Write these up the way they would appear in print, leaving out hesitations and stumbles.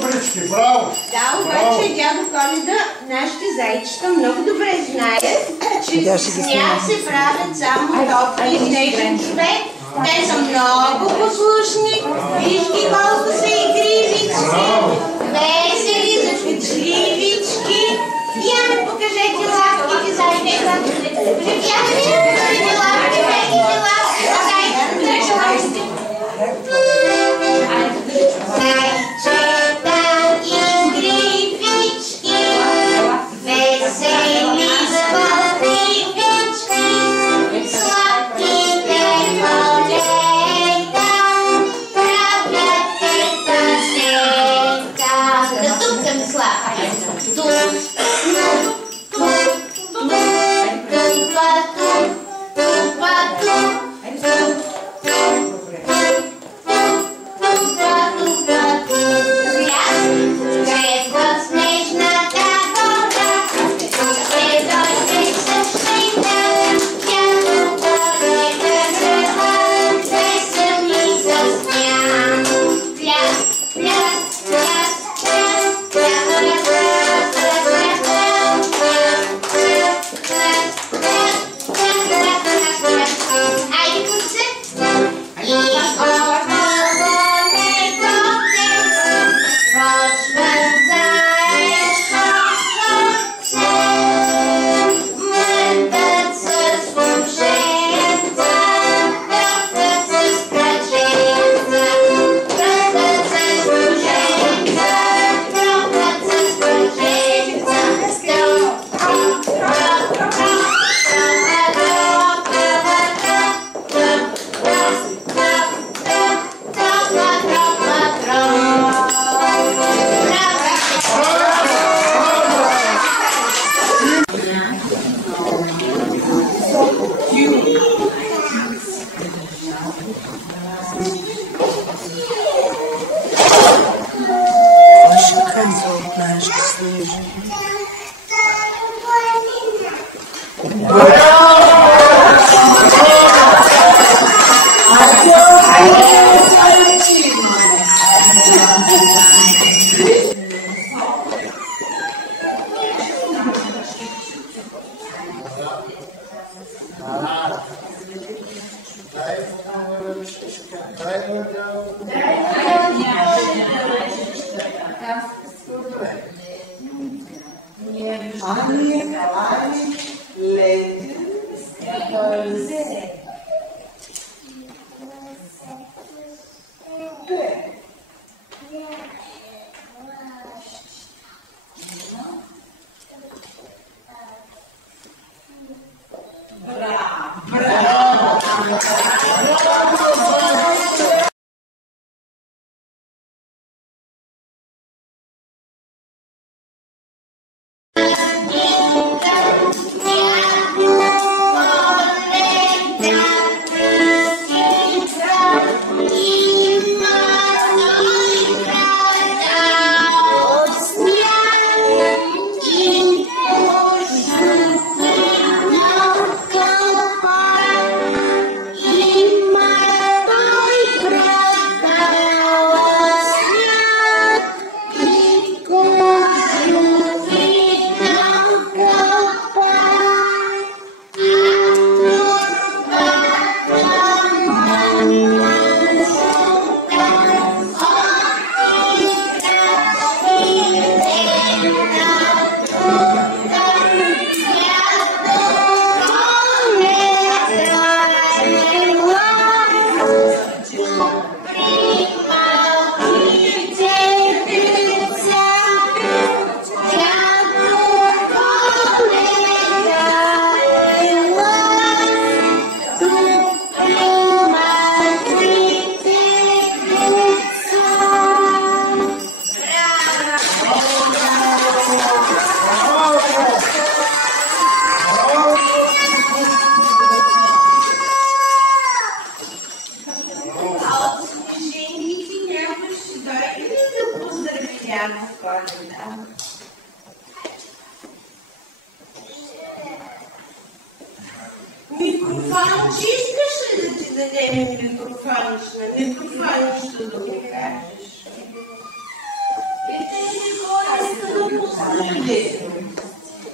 добрички, браво! Да, обаче дядо Коледа, нашите зайчета много добре знаят, че с сняг се правят само топли и нежен човек. Те са много послушни. Виж ги колко са игривички, весели, зачучливички. Яме, покажете лапките, зайчета. Покажете лапките, меките лапки, покажете лапките. Зайчета игривички, весели злативички, сладките полета, правят тета сета. Да тупкам сладките.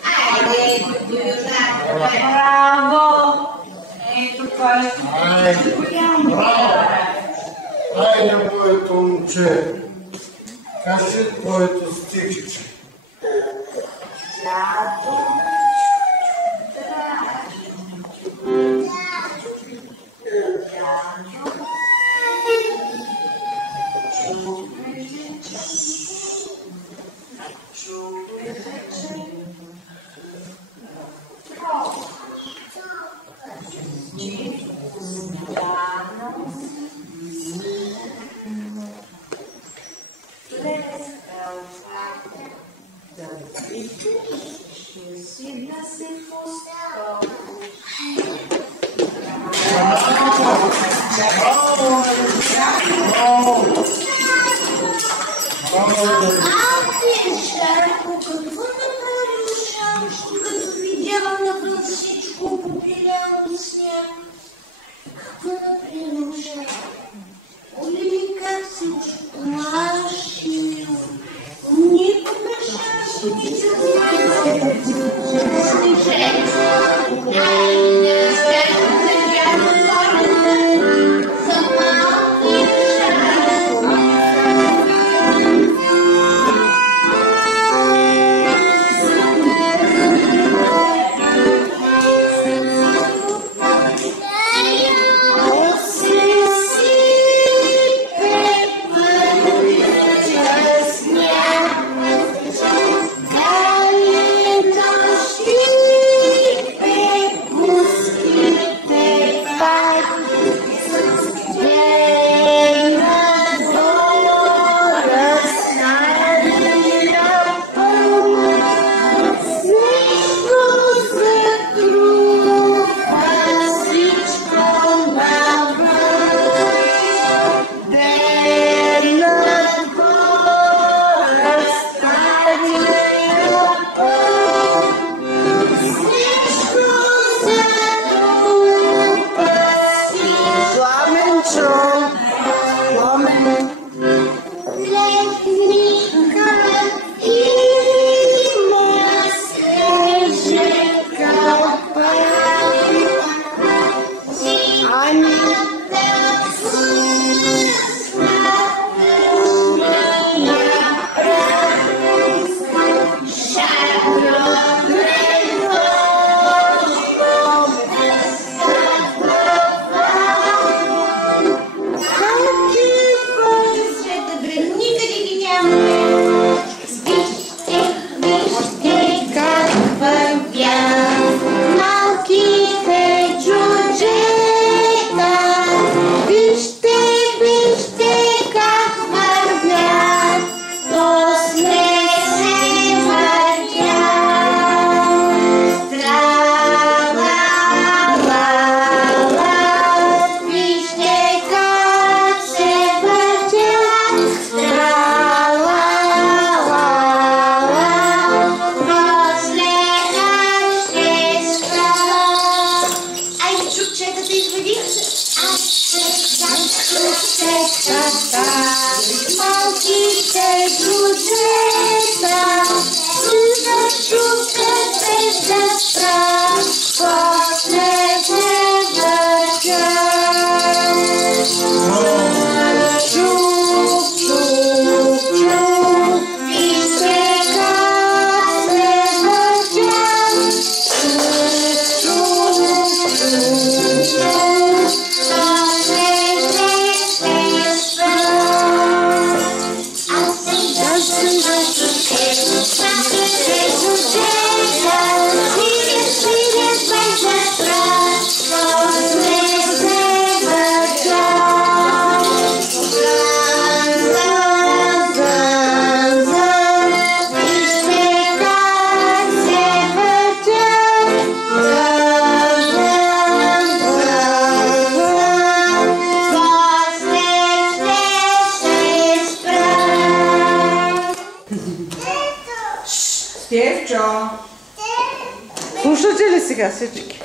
Айде, Южак. Браво! Ето кой е. Айде, моето момче, кажи твоето стихче. Стефчо! Слушате ли сега всички?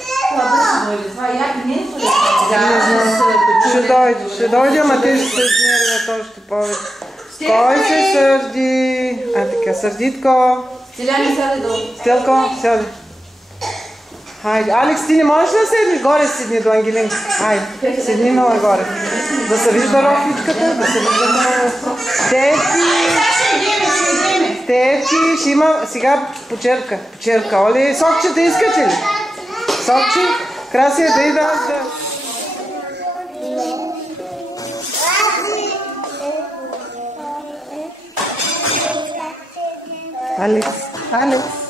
Ще дойде, ама те ще се изнервят още повече. Кой се сърди? А така, Сърдитко. Стиляне, сяде долу. Стелко, сяде. Хайде. Алекс, ти не можеш да седнеш горе, седни до Ангелинка. Хайде, седни много горе. Да се вижда рокличката, да се вижда много. Стефки, ще има сега почерка. Почерка. Оли, сокчета искате ли? Сокче? Красия, да и да. Алекс, Алекс.